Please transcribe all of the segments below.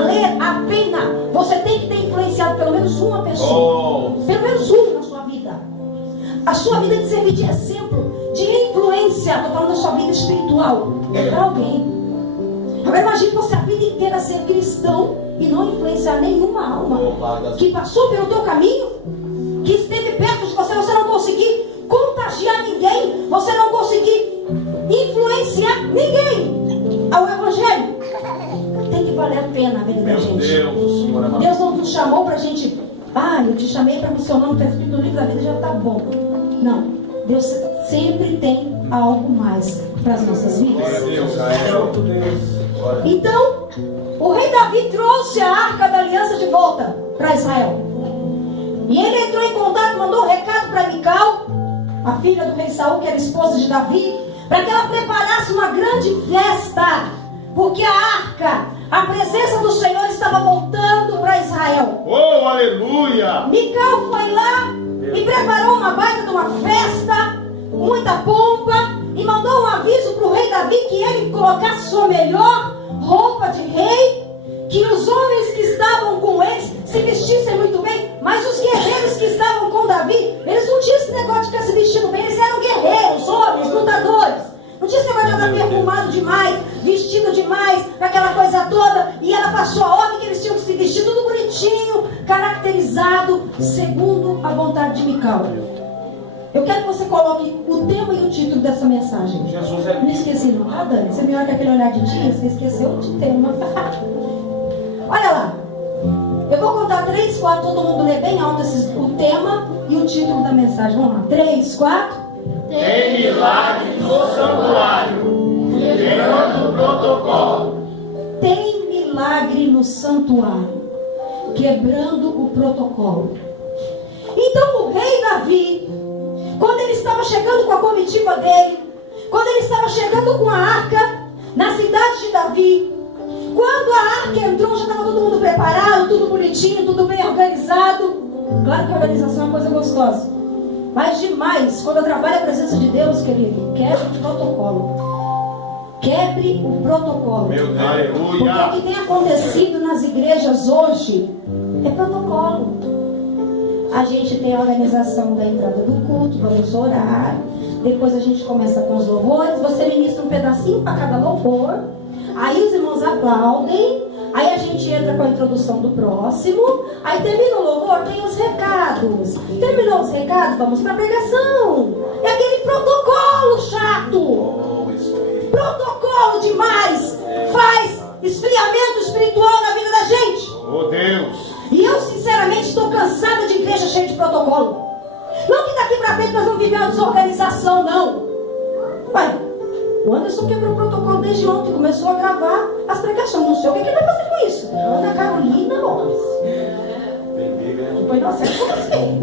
valer a pena, você tem que ter influenciado pelo menos uma pessoa. Pelo menos uma na sua vida. A sua vida tem que servir de exemplo, de influência. Estou falando da sua vida espiritual para alguém. Agora imagine você a vida inteira ser cristão e não influenciar nenhuma alma que passou pelo teu caminho, que esteve perto de você, você não conseguir contagiar ninguém, você não conseguir influenciar ninguém ao Evangelho. Tem que valer a pena a vida da gente. Deus não nos chamou para a gente, eu te chamei para missionar, não está escrito no livro da vida, já está bom. Não, Deus sempre tem algo mais para as nossas vidas. Então, o rei Davi trouxe a arca da aliança de volta para Israel. E ele entrou em contato, mandou um recado para Mical, a filha do rei Saul, que era esposa de Davi, para que ela preparasse uma grande festa, porque a arca, a presença do Senhor estava voltando para Israel. Oh, aleluia! Mical foi lá e preparou uma baita de uma festa, muita pompa, e mandou um aviso para o rei Davi que ele colocasse sua melhor roupa de rei, que os homens que estavam com eles se vestissem muito bem, mas os guerreiros que estavam com Davi, eles não tinham esse negócio de ficar se vestindo bem, eles eram guerreiros, homens, lutadores. Não tinha esse negócio de andar perfumado demais, vestido demais, aquela coisa toda. E ela passou a ordem que eles tinham que se vestir tudo bonitinho, caracterizado segundo a vontade de Mical. Eu quero que você coloque o tema e o título dessa mensagem. Não esqueci não. Dani, você me olha com aquele olhar de dia, você esqueceu de tema. Olha lá. Eu vou contar 3, 4, todo mundo lê bem alto o tema e o título da mensagem. Vamos lá. 3, 4. Tem milagre no santuário, quebrando o protocolo. Tem milagre no santuário, quebrando o protocolo. Então o rei Davi, quando ele estava chegando com a comitiva dele, quando ele estava chegando com a arca na cidade de Davi, quando a arca entrou, já estava todo mundo preparado, tudo bonitinho, tudo bem organizado. Claro que a organização é uma coisa gostosa, mas demais, quando trabalha a presença de Deus, querido, quebre o protocolo. Quebre o protocolo. Meu Deus, aleluia. Porque o que tem acontecido nas igrejas hoje é protocolo. A gente tem a organização da entrada do culto, vamos orar. Depois a gente começa com os louvores. Você ministra um pedacinho para cada louvor. Aí os irmãos aplaudem. Aí a gente entra com a introdução do próximo. Aí termina o louvor, tem os recados. Terminou os recados, vamos para a pregação. É aquele protocolo chato. Protocolo demais. Faz esfriamento espiritual na vida da gente. Oh Deus. E eu sinceramente estou cansada de igreja cheia de protocolo. Não que daqui para frente nós vamos viver uma desorganização, não. Ué, o Anderson quebrou o protocolo desde ontem, começou a gravar as pregações. Não sei o que ele vai fazer com isso. Ana Carolina Gomes. Depois, nossa, como assim?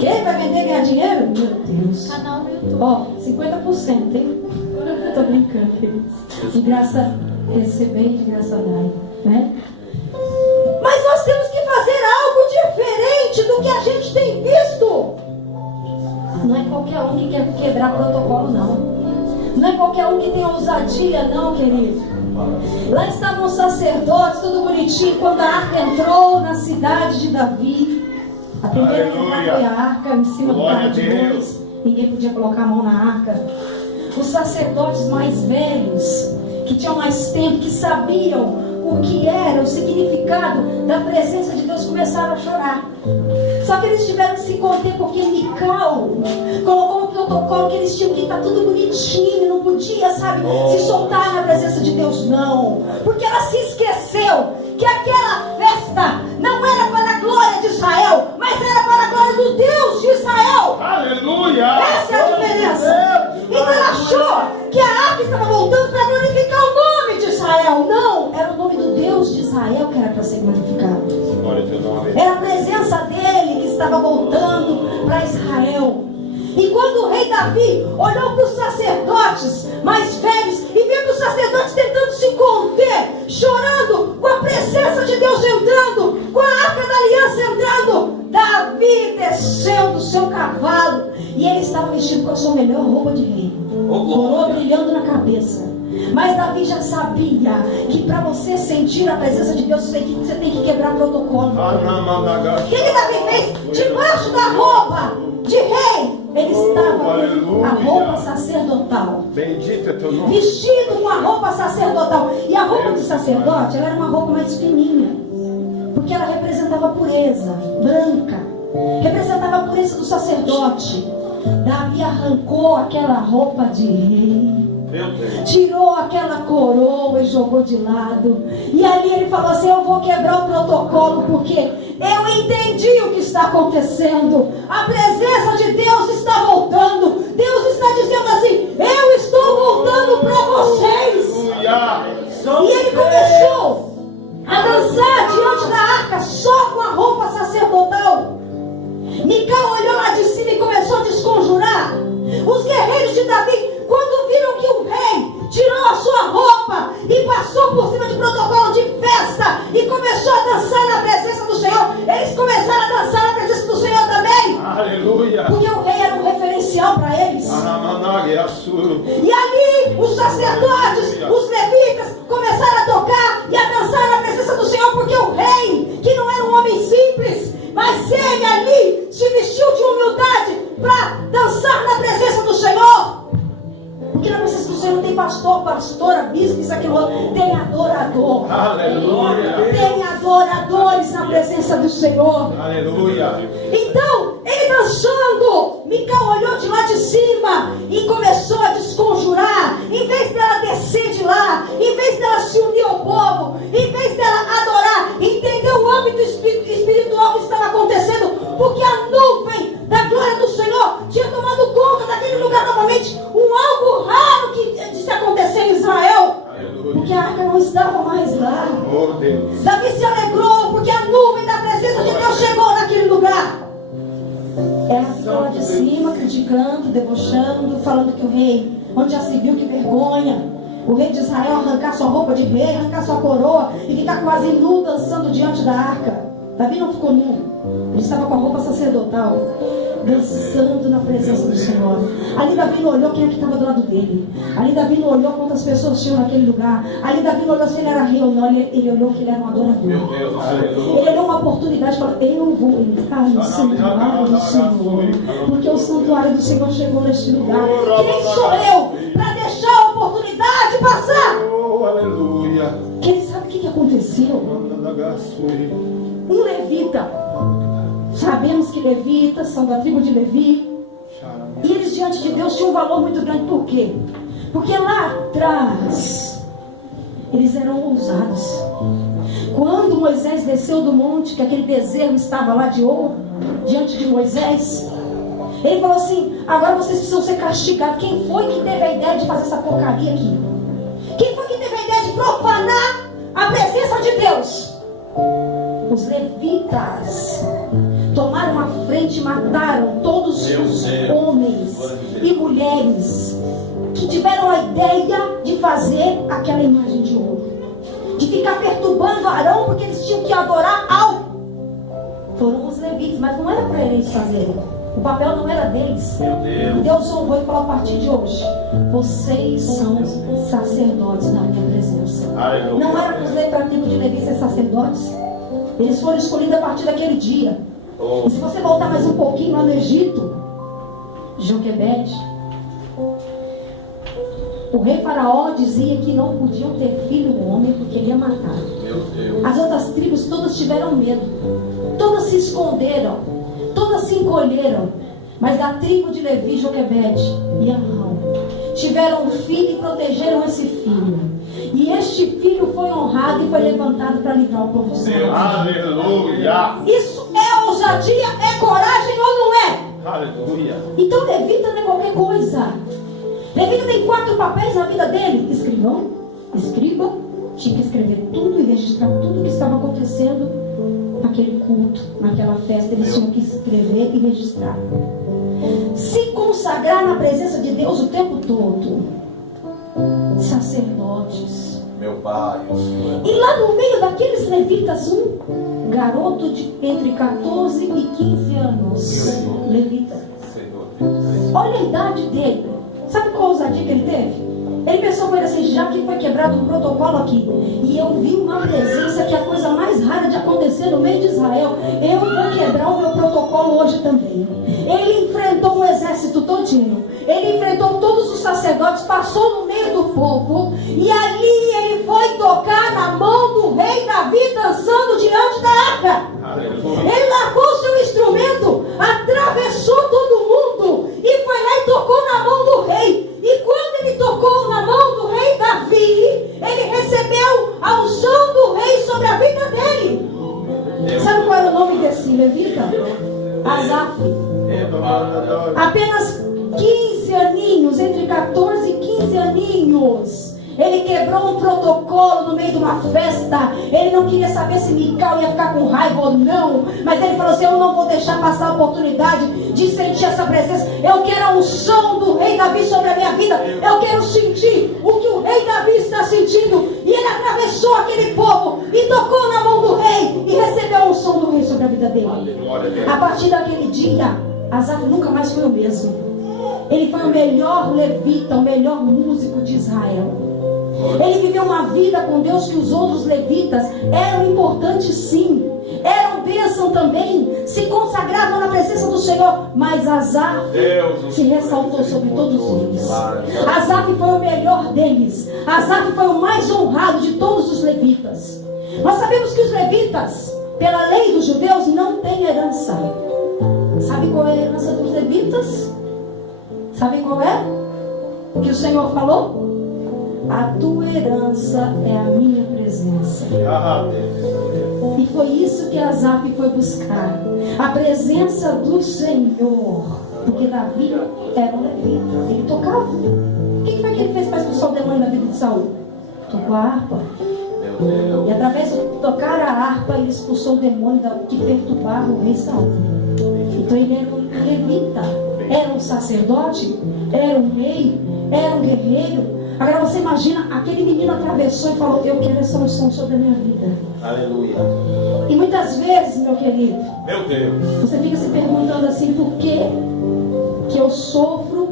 Quem vai vender e ganhar dinheiro? Meu Deus. Canal no YouTube. Ó, 50%, hein? Tô brincando, queridos. De graça receber e de graça dar, né? Mas nós temos que fazer algo diferente do que a gente tem visto. Não é qualquer um que quer quebrar protocolo, não. Não é qualquer um que tem ousadia, não, querido. Lá estavam os sacerdotes, tudo bonitinho. Quando a arca entrou na cidade de Davi, a primeira entrada foi a arca em cima do carro de bois. Ninguém podia colocar a mão na arca. Os sacerdotes mais velhos, que tinham mais tempo, que sabiam o que era o significado da presença de Deus, começaram a chorar. Só que eles tiveram que se conter, porque Mical colocou um protocolo que eles tinham que estar tudo bonitinho, não podia, sabe, se soltar na presença de Deus, não. Porque ela se esqueceu que aquela festa não era para a glória de Israel, mas era para a glória do Deus de Israel. Aleluia! Essa é a diferença. Então ela achou que a arca estava voltando para glorificar o nome de Israel. Não, era o nome do Deus de Israel que era para ser glorificado. Era a presença dele que estava voltando para Israel. E quando o rei Davi olhou para os sacerdotes mais velhos e viu os sacerdotes tentando se conter, chorando, com a presença de Deus entrando, com a arca da aliança entrando, Davi desceu do seu cavalo e ele estava vestido com a sua melhor roupa de rei, coroa brilhando na cabeça. Mas Davi já sabia que para você sentir a presença de Deus, você tem que quebrar protocolo. O que Davi fez? Debaixo da roupa de rei, ele estava com a roupa sacerdotal. Bendito é teu nome. Vestido com a roupa sacerdotal. E a roupa de sacerdote, ela era uma roupa mais fininha, porque ela representava a pureza, branca. Representava a pureza do sacerdote. Davi arrancou aquela roupa de rei, tirou aquela coroa e jogou de lado. E ali ele falou assim: eu vou quebrar o protocolo, porque eu entendi o que está acontecendo. A presença de Deus está voltando. Deus está dizendo assim: eu estou voltando para vocês. E ele começou a dançar diante da arca, só com a roupa sacerdotal. Mical olhou lá de cima e começou a desconjurar. Os guerreiros de Davi, quando viram que o rei tirou a sua roupa e passou por cima de protocolo de festa e começou a dançar na presença do Senhor, eles começaram a dançar na presença do Senhor também. Aleluia. Porque o rei era um referencial para eles. E ali os sacerdotes, os levitas começaram a tocar e a dançar na presença do Senhor, porque o rei, que não era um homem simples, mas ele ali se vestiu de humildade para dançar na presença do Senhor. Porque na presença do Senhor não tem pastor, pastora, bispo, isso, aquilo outro. Tem adorador. Aleluia. Tem adoradores na presença do Senhor. Aleluia. Então, ele dançando, Mical olhou de lá de cima e começou a desconjurar. Em vez dela descer de lá, em vez dela se unir ao povo, em vez dela adorar, entender o âmbito espiritual que estava acontecendo, porque a nuvem da glória do Senhor tinha tomado conta daquele lugar novamente. Algo raro que se acontecer em Israel. Aleluia. Porque a arca não estava mais lá. Oh, Deus. Davi se alegrou porque a nuvem da presença de Deus chegou naquele lugar. Ela ficou lá de cima criticando, debochando, falando que o rei, onde já se viu, que vergonha, o rei de Israel arrancar sua roupa de rei, arrancar sua coroa e ficar quase nu dançando diante da arca. Davi não ficou nu, ele estava com a roupa sacerdotal, dançando na presença do Senhor. Ali Davi não olhou quem é que estava do lado dele. Ali Davi não olhou quantas pessoas tinham naquele lugar. Ali Davi não olhou se ele era rei ou não. Ele olhou que ele era um adorador. Meu Deus, ele olhou uma oportunidade e falou: eu vou entrar no santuário do Senhor, porque o santuário do Senhor chegou neste lugar. Quem sou eu para deixar a oportunidade passar? Oh, aleluia. Quem sabe o que aconteceu? Um levita, sabemos que levitas são da tribo de Levi, e eles diante de Deus tinham um valor muito grande. Por quê? Porque lá atrás eles eram ousados. Quando Moisés desceu do monte, que aquele bezerro estava lá de ouro diante de Moisés, ele falou assim: agora vocês precisam ser castigados. Quem foi que teve a ideia de fazer essa porcaria aqui? Quem foi que teve a ideia de profanar a presença de Deus? Os levitas tomaram a frente e mataram todos os homens e mulheres que tiveram a ideia de fazer aquela imagem de ouro, de ficar perturbando Arão, porque eles tinham que adorar algo. Foram os levitas, mas não era para eles fazerem. O papel não era deles. Deus honrou e falou: a partir de hoje vocês são sacerdotes na minha presença. Não era para os levitas de Levi ser sacerdotes. Eles foram escolhidos a partir daquele dia. E se você voltar mais um pouquinho lá no Egito, Joquebede, o rei Faraó dizia que não podiam ter filho homem porque ele ia matar. As outras tribos todas tiveram medo, todas se esconderam, todas se encolheram. Mas da tribo de Levi, Joquebede e Arão tiveram um filho e protegeram esse filho. E este filho foi honrado e foi levantado para livrar o povo de Israel. Aleluia. Isso é ousadia, é coragem ou não é? Aleluia. Então levita não é qualquer coisa. Levita tem 4 papéis na vida dele: escrivão, escriba, tinha que escrever tudo e registrar tudo que estava acontecendo naquele culto, naquela festa. Eles tinham que escrever e registrar. Se consagrar na presença de Deus o tempo todo. Sacerdotes. Meu Pai, e lá no meio daqueles levitas, um garoto entre 14 e 15 anos, levita. Olha a idade dele. Sabe qual a ousadia que ele teve? Ele pensou com ele assim: já que foi quebrado um protocolo aqui, e eu vi uma presença que é a coisa mais rara de acontecer no meio de Israel, eu vou quebrar o meu protocolo hoje também. Ele enfrentou um exército todinho, ele enfrentou todos os sacerdotes, passou no meio do povo, e ali ele foi tocar na mão do rei Davi dançando diante da arca. Ele largou seu instrumento, atravessou todo mundo e foi lá e tocou na mão do rei. E quando ele tocou na mão do rei Davi, ele recebeu a unção do rei sobre a vida dele. Sabe qual era o nome desse levita? Asaf. Apenas 15 aninhos, entre 14 e 15 aninhos. Ele quebrou um protocolo no meio de uma festa. Ele não queria saber se Mical ia ficar com raiva ou não. Mas ele falou assim: eu não vou deixar passar a oportunidade de sentir essa presença. Eu quero a unção do rei Davi sobre a minha vida. Eu quero sentir o que o rei Davi está sentindo. E ele atravessou aquele povo e tocou na mão do rei e recebeu a unção do rei sobre a vida dele. A partir daquele dia, Asaf nunca mais foi o mesmo. Ele foi o melhor levita, o melhor músico de Israel. Ele viveu uma vida com Deus que os outros levitas eram importantes, sim, eram bênção também, se consagravam na presença do Senhor, mas Asaf se ressaltou sobre todos eles. Asaf foi o melhor deles. Asaf foi o mais honrado de todos os levitas. Nós sabemos que os levitas, pela lei dos judeus, não têm herança. Sabe qual é a herança dos levitas? Sabe qual é? O que o Senhor falou? A tua herança é a minha presença. E foi isso que Asaf foi buscar. A presença do Senhor. Porque Davi era um levita. Ele tocava. O que foi que ele fez para expulsar o demônio da vida de Saul? Tocou a harpa. E através de tocar a harpa, ele expulsou o demônio que perturbava o rei Saul. Então ele era um levita. Era um sacerdote. Era um rei. Era um guerreiro. Agora você imagina, aquele menino atravessou e falou: eu quero essa unção sobre a minha vida. Aleluia. E muitas vezes, meu querido, Meu Deus, você fica se perguntando assim: por que eu sofro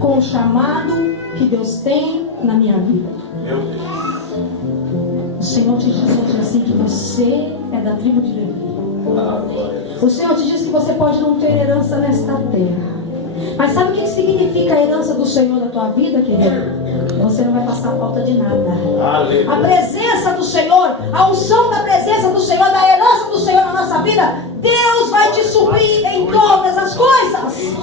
com o chamado que Deus tem na minha vida? meu Deus. O Senhor te diz hoje assim que você é da tribo de Levi. O Senhor te diz que você pode não ter herança nesta terra. Mas sabe o que significa a herança do Senhor na tua vida, querido? Você não vai passar falta de nada. Aleluia. A presença do Senhor, a unção da presença do Senhor, da herança do Senhor na nossa vida, Deus vai te suprir em todas as coisas.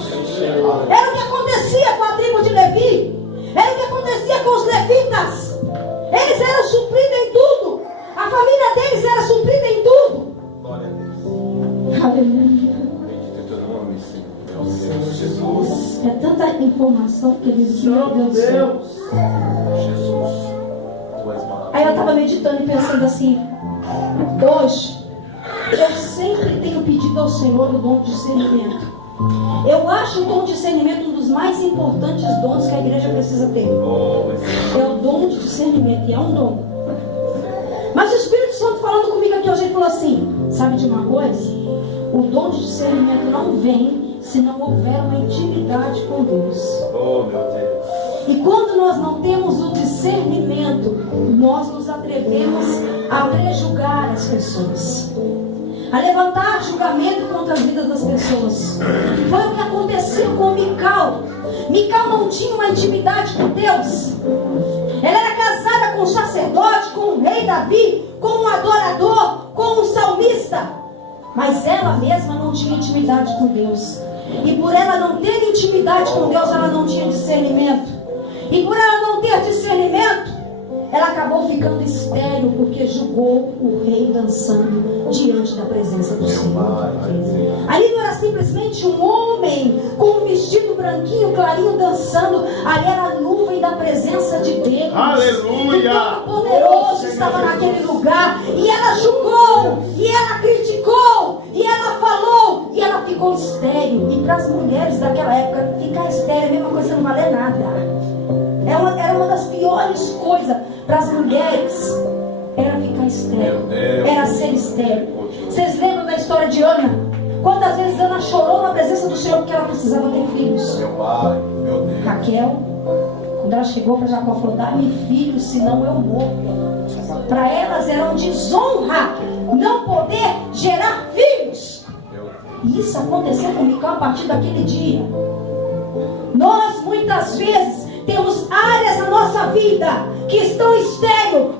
Era o que acontecia com a tribo de Levi. Era o que acontecia com os levitas. Eles eram supridos em tudo. A família deles era suprida em tudo. Glória a Deus. Aleluia. Jesus. É tanta informação que eles meu Deus do céu. Jesus. Aí eu estava meditando e pensando assim: hoje eu sempre tenho pedido ao Senhor o dom de discernimento. Eu acho o dom de discernimento um dos mais importantes dons que a igreja precisa ter. É o dom de discernimento, e é um dom. Mas o Espírito Santo falando comigo aqui hoje, ele falou assim: sabe de uma coisa? O dom de discernimento não vem se não houver uma intimidade com Deus. Oh, meu Deus. E quando nós não temos o discernimento, nós nos atrevemos a prejulgar as pessoas, a levantar julgamento contra as vidas das pessoas. Foi o que aconteceu com Mical. Mical não tinha uma intimidade com Deus. Ela era casada com um sacerdote, com o rei Davi, com um adorador, com um salmista. Mas ela mesma não tinha intimidade com Deus. E por ela não ter intimidade com Deus, ela não tinha discernimento. E por ela não ter discernimento, ela acabou ficando estéril, porque julgou o rei dançando diante da presença do Senhor. Ali não era simplesmente um homem com um vestido branquinho, clarinho, dançando. Ali era a nuvem da presença de Deus. Aleluia! O poderoso estava naquele lugar. E ela julgou, e ela criticou, e ela falou, e ela ficou estéril. E para as mulheres daquela época, ficar estéril é a mesma coisa, não valer nada. Era uma das piores coisas para as mulheres. Era ficar estéril. Era ser estéril. Vocês lembram da história de Ana? Quantas vezes Ana chorou na presença do Senhor porque ela precisava ter filhos? Meu pai, meu Deus. Raquel, quando ela chegou para Jacó, falou: dá-me filhos, senão eu morro. Para elas era uma desonra não poder gerar filhos. E isso aconteceu com Mical a partir daquele dia. Nós muitas vezes temos áreas na nossa vida que estão estéril